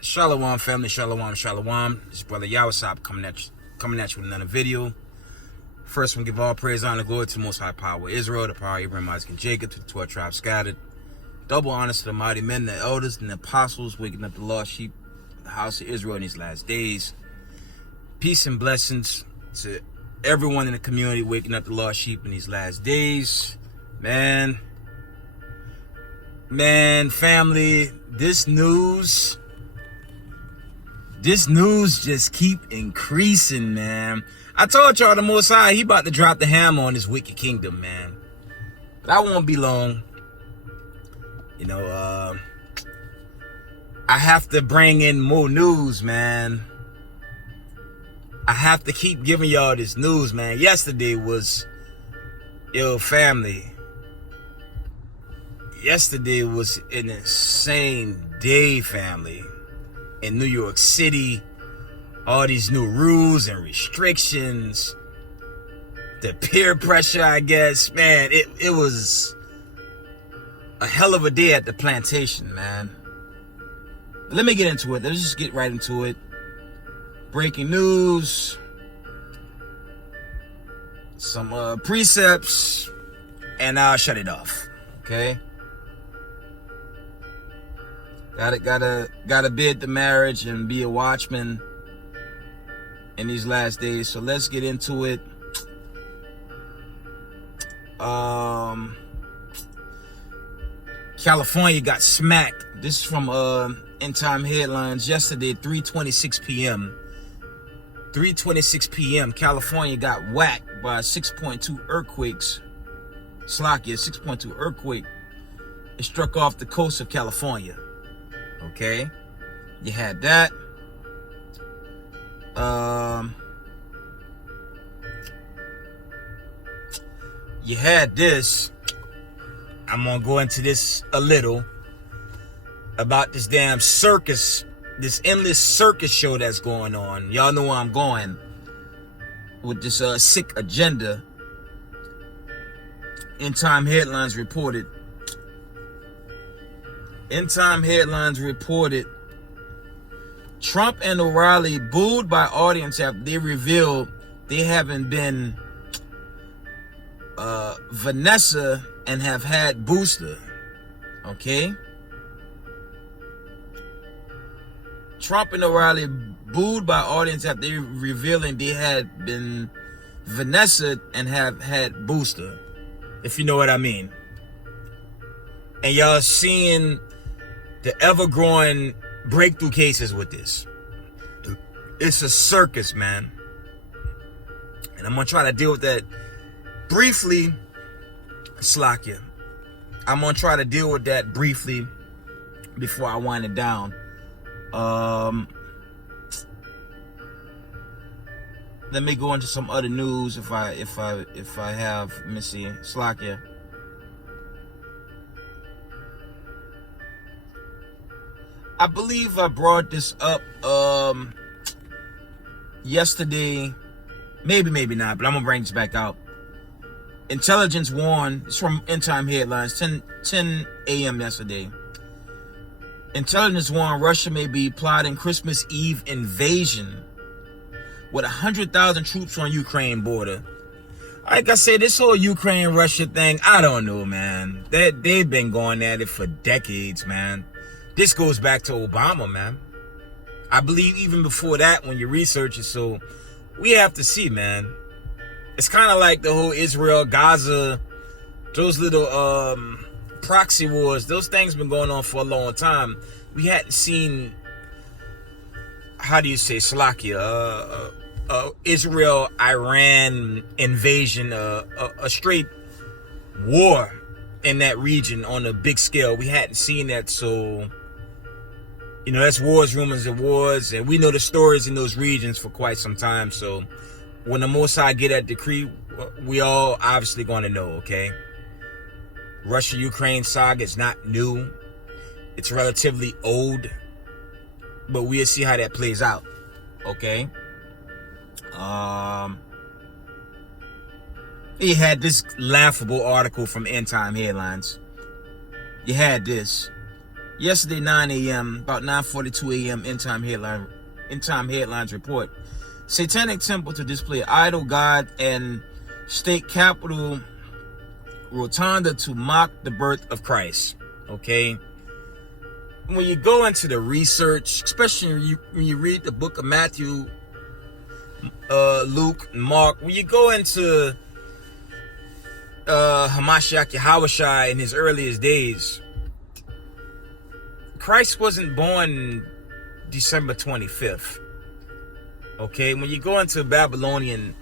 Shalom family, shalom, shalom. This brother Yawasop coming at you with another video. First one, give all praise, honor, glory to the Most High Power Israel, the power of Abraham, Isaac, and Jacob, to the 12 tribes scattered. Double honors to the mighty men, the elders, and the apostles, waking up the lost sheep of the house of Israel in these last days. Peace and blessings to everyone in the community waking up the lost sheep in these last days. Man, family, this news just keep increasing, man. I told y'all the Most High, he about to drop the hammer on this wicked kingdom, man. But I won't be long. You know, I have to bring in more news, man. I have to keep giving y'all this news, man. Yesterday was, family. Yesterday was an insane day, family. In New York City, all these new rules and restrictions, the peer pressure, I guess, man, it was a hell of a day at the plantation, man. Let me get into it. Let's just get right into it. Breaking news, some precepts, and I'll shut it off, okay? Gotta bid the marriage and be a watchman in these last days. So let's get into it. California got smacked. This is from End Time Headlines yesterday, 3:26 p.m. 3:26 p.m. California got whacked by 6.2 earthquakes. Slovakia, 6.2 earthquake. It struck off the coast of California. Okay, you had that. You had this. I'm gonna go into this a little about this damn circus, this endless circus show that's going on. Y'all know where I'm going with this sick agenda. End Time Headlines reported. End Time Headlines reported Trump and O'Reilly booed by audience after they revealed they haven't been Vanessa and have had booster. Okay? Trump and O'Reilly booed by audience after they revealing they had been Vanessa and have had booster. If you know what I mean. And y'all seeing the ever-growing breakthrough cases with this. It's a circus, man. And I'm going to try to deal with that briefly. Slovakia. I'm going to try to deal with that briefly before I wind it down. Let me go into some other news if I have. Let me see. Slovakia. I believe I brought this up yesterday. Maybe not, but I'm gonna bring this back out. Intelligence warned. It's from End Time Headlines, 10 a.m. yesterday. Intelligence warned Russia may be plotting Christmas Eve invasion with 100,000 troops on Ukraine border. Like I said, this whole Ukraine-Russia thing, I don't know, man. They've been going at it for decades, man. This goes back to Obama, man. I believe even before that, when you research it, so we have to see, man. It's kind of like the whole Israel, Gaza, those little proxy wars. Those things been going on for a long time. We hadn't seen, how do you say, Slovakia, Israel-Iran invasion, a straight war in that region on a big scale. We hadn't seen that, so... You know, that's wars, rumors, and wars. And we know the stories in those regions for quite some time. So when the Most High get that decree, we all obviously going to know, okay? Russia-Ukraine saga is not new. It's relatively old. But we'll see how that plays out, okay? You had this laughable article from End Time Headlines. You had this. Yesterday, 9 a.m., about 9:42 a.m. End Time Headlines report. Satanic temple to display idol god and state capital rotunda to mock the birth of Christ. Okay? When you go into the research, especially when you read the book of Matthew, Luke, and Mark, when you go into Hamashiach Yahushua in his earliest days, Christ wasn't born December 25th. Okay, when you go into the Babylonian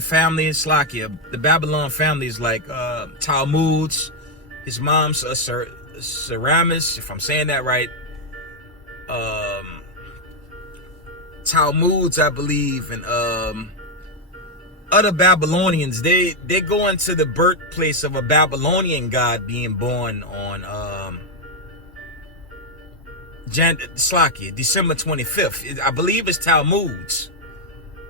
family in Slakia, the Babylon family is like Talmuds. His mom's Seramis, if I'm saying that right. Talmuds, I believe, and other Babylonians, they go into the birthplace of a Babylonian god being born on December 25th. I believe it's Talmuds.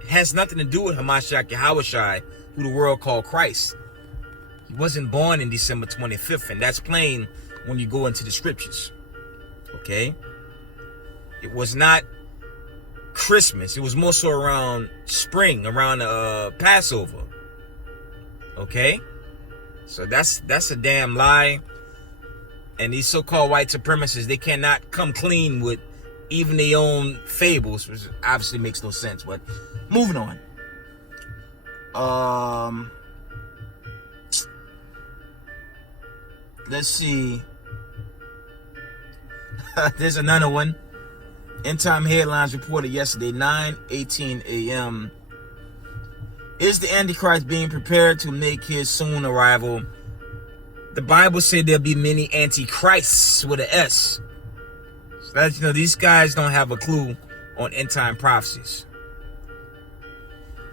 It has nothing to do with Hamashiach Yahushua, who the world called Christ. He wasn't born in December 25th, and that's plain when you go into the scriptures. Okay? It was not Christmas. It was more so around spring, around Passover. Okay? So that's a damn lie. And these so-called white supremacists, they cannot come clean with even their own fables, which obviously makes no sense. But moving on. Let's see. There's another one. End Time Headlines reported yesterday, 9:18 a.m. Is the Antichrist being prepared to make his soon arrival? The Bible said there'll be many antichrists with an S. So that's, these guys don't have a clue on end time prophecies.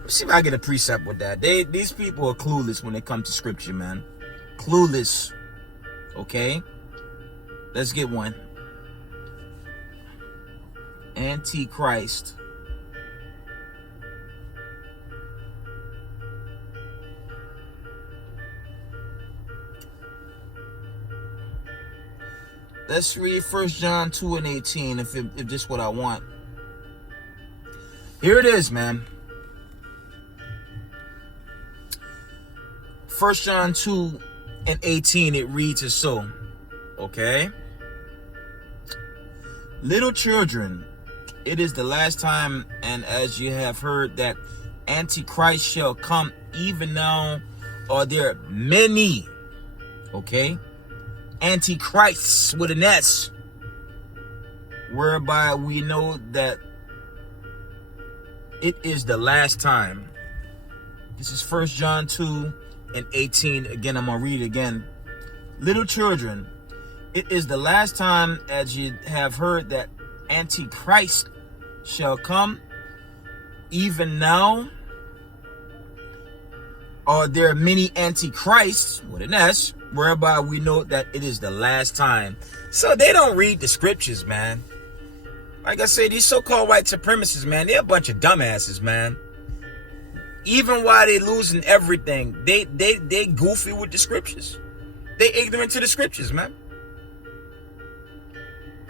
Let's see if I get a precept with that. These people are clueless when it comes to scripture, man. Clueless. Okay? Let's get one. Antichrist. Let's read 1 John 2:18 if this is what I want. Here it is, man. 1 John 2:18, it reads as so. Okay? Little children, it is the last time, and as you have heard that Antichrist shall come, even now are there many, okay, Antichrists with an S, whereby we know that it is the last time. This is 1 John 2:18. Again, I'm going to read it again. Little children, it is the last time, as you have heard that Antichrist shall come, even now are there many Antichrists with an S, whereby we know that it is the last time. So they don't read the scriptures, man. Like I say, these so-called white supremacists, man, they're a bunch of dumbasses, man. Even while they losing everything, they goofy with the scriptures. They ignorant to the scriptures, man.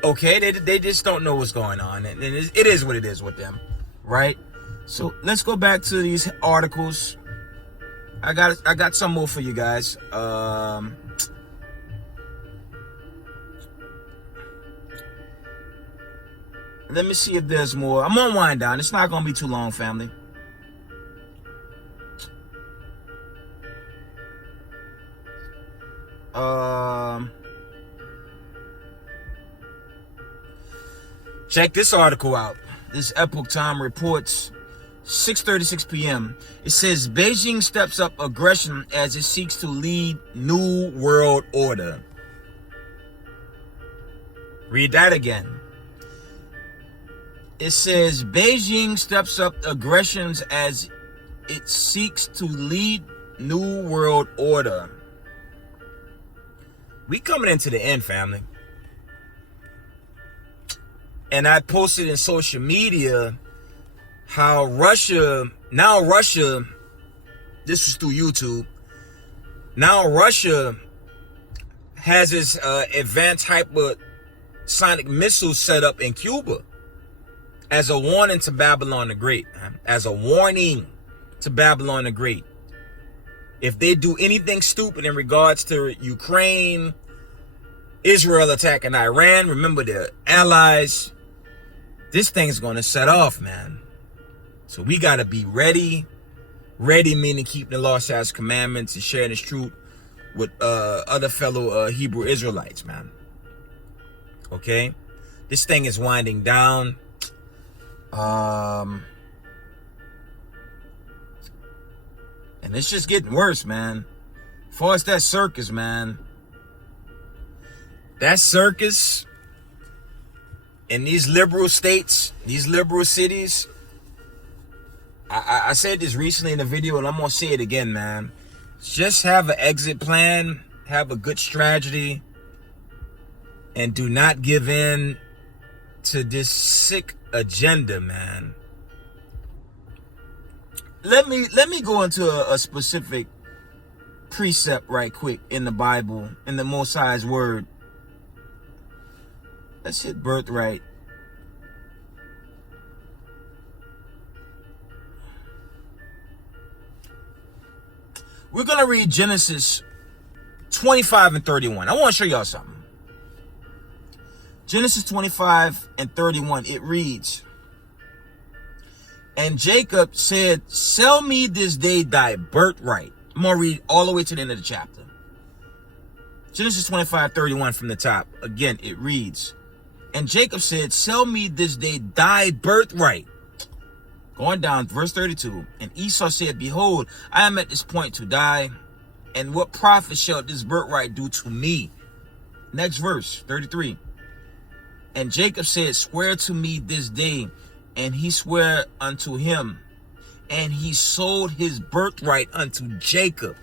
Okay, they just don't know what's going on, and it is what it is with them, right? So let's go back to these articles. I got some more for you guys. Let me see if there's more. I'm gonna wind down. It's not gonna be too long, family. Check this article out. This Epoch Time reports 6:36 p.m. It says Beijing steps up aggression as it seeks to lead new world order. Read that again. It says Beijing steps up aggressions as it seeks to lead new world order. We coming into the end, family. And I posted in social media how Russia, this was through YouTube, now Russia has his advanced hypersonic missiles set up in Cuba as a warning to Babylon the Great. As a warning to Babylon the Great. If they do anything stupid in regards to Ukraine, Israel attacking Iran, remember their allies, this thing's going to set off, man. So we got to be ready. Ready meaning keeping the law, statutes, commandments, and sharing this truth with other fellow Hebrew Israelites, man. Okay? This thing is winding down. And it's just getting worse, man. As far as that circus, man. That circus in these liberal states, these liberal cities. I said this recently in a video, and I'm going to say it again, man. Just have an exit plan. Have a good strategy. And do not give in to this sick agenda, man. Let me go into a specific precept right quick in the Bible, in the Most High's word. Let's hit birthright. We're going to read Genesis 25 and 31. I want to show y'all something. Genesis 25 and 31, it reads, and Jacob said, sell me this day thy birthright. I'm going to read all the way to the end of the chapter. Genesis 25:31 from the top. Again, it reads, and Jacob said, sell me this day thy birthright. Going down, verse 32. And Esau said, behold, I am at this point to die. And what profit shall this birthright do to me? Next verse, 33. And Jacob said, swear to me this day. And he sware unto him. And he sold his birthright unto Jacob.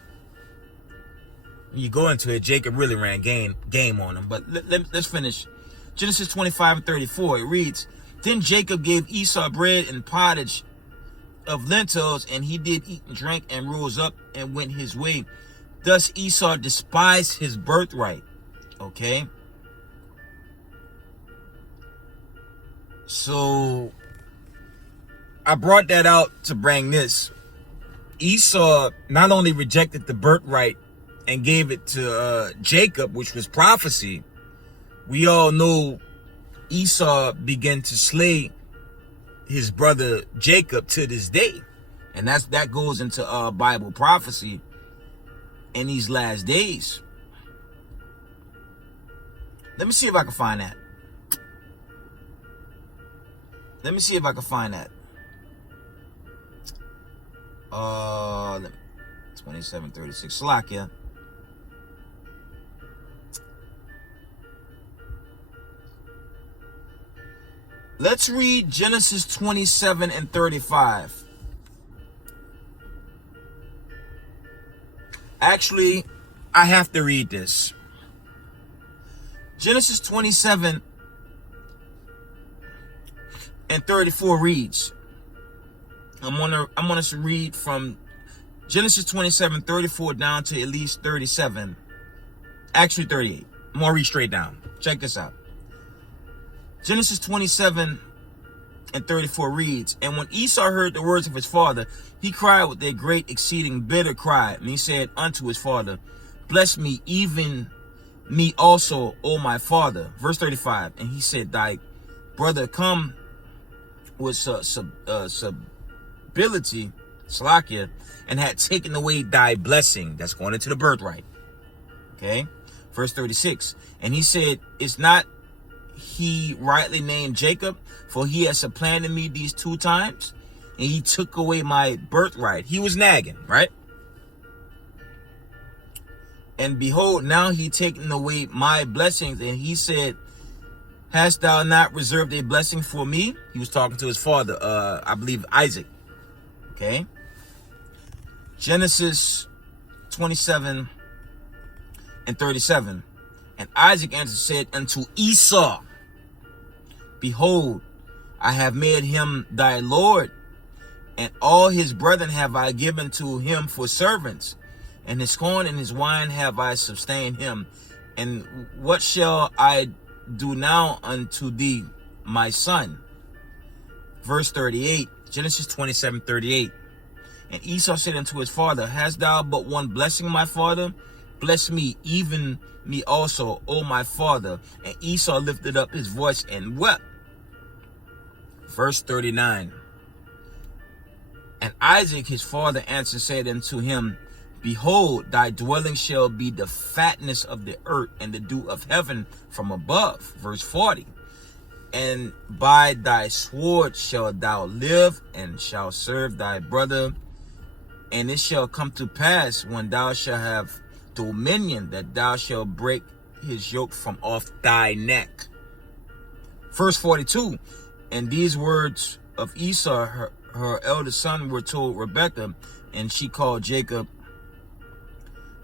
When you go into it, Jacob really ran game on him. But let's finish. Genesis 25 and 34, it reads, then Jacob gave Esau bread and pottage of lentils, and he did eat and drink, and rose up and went his way. Thus Esau despised his birthright. Okay. So I brought that out to bring this. Esau not only rejected the birthright and gave it to Jacob, which was prophecy. We all know Esau began to slay his brother Jacob to this day. And that goes into Bible prophecy in these last days. Let me see if I can find that. 27:36. Salakia. Let's read Genesis 27 and 35. Actually, I have to read this. Genesis 27 and 34 reads. I'm gonna read from Genesis 27:34 down to at least 37. Actually 38. I'm gonna read straight down. Check this out. Genesis 27 and 34 reads, and when Esau heard the words of his father, he cried with a great exceeding bitter cry. And he said unto his father, bless me, even me also, O my father. Verse 35. And he said, thy brother come with sublimity, Salakia, and had taken away thy blessing. That's going into the birthright. Okay. Verse 36. And he said, is not he rightly named Jacob, for he has supplanted me these 2 times, and he took away my birthright. He was nagging, right? And behold, now he taken away my blessings. And he said, hast thou not reserved a blessing for me? He was talking to his father, I believe Isaac. Okay. Genesis 27 and 37. And Isaac answered, said unto Esau, behold, I have made him thy lord, and all his brethren have I given to him for servants, and his corn and his wine have I sustained him. And what shall I do now unto thee, my son? Verse 38, Genesis 27:38. And Esau said unto his father, hast thou but one blessing, my father? Bless me, even me also, O my father. And Esau lifted up his voice and wept. Verse 39. And Isaac his father answered, said unto him, behold, thy dwelling shall be the fatness of the earth and the dew of heaven from above. Verse 40. And by thy sword shalt thou live, and shalt serve thy brother. And it shall come to pass, when thou shalt have dominion, that thou shalt break his yoke from off thy neck. Verse 42. And these words of Esau, her eldest son, were told Rebekah, and she called Jacob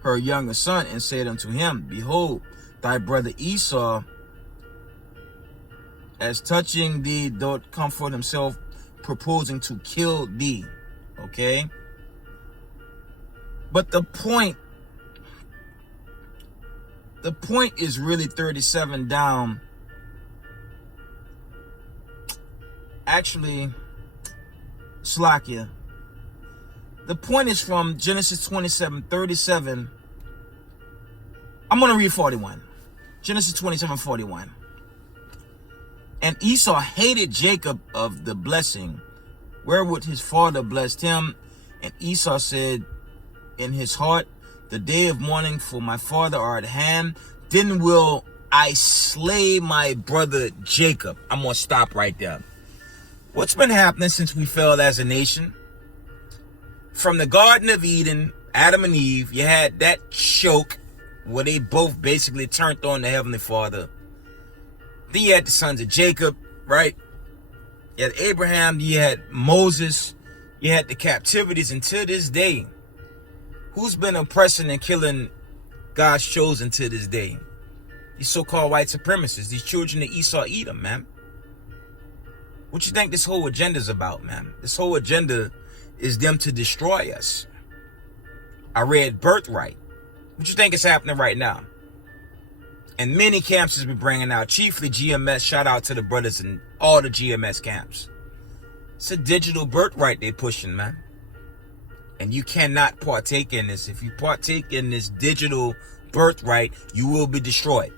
her younger son, and said unto him, behold, thy brother Esau, as touching thee, doth comfort himself, proposing to kill thee. Okay? But the point is really 37 down. Actually, Slakia. The point is from Genesis 27:37. I'm going to read 41. Genesis 27:41. And Esau hated Jacob of the blessing, wherewith his father blessed him. And Esau said in his heart, the day of mourning for my father are at hand. Then will I slay my brother Jacob. I'm going to stop right there. What's been happening since we fell as a nation? From the Garden of Eden, Adam and Eve, you had that choke where they both basically turned on the Heavenly Father. Then you had the sons of Jacob, right? You had Abraham, you had Moses, you had the captivities. Until this day, who's been oppressing and killing God's chosen to this day? These so-called white supremacists, these children of Esau, Edom, man. What you think this whole agenda is about, man? This whole agenda is them to destroy us. I read Birthright. What you think is happening right now? And many camps has been bringing out, chiefly GMS. Shout out to the brothers in all the GMS camps. It's a digital birthright they pushing, man. And you cannot partake in this. If you partake in this digital birthright, you will be destroyed.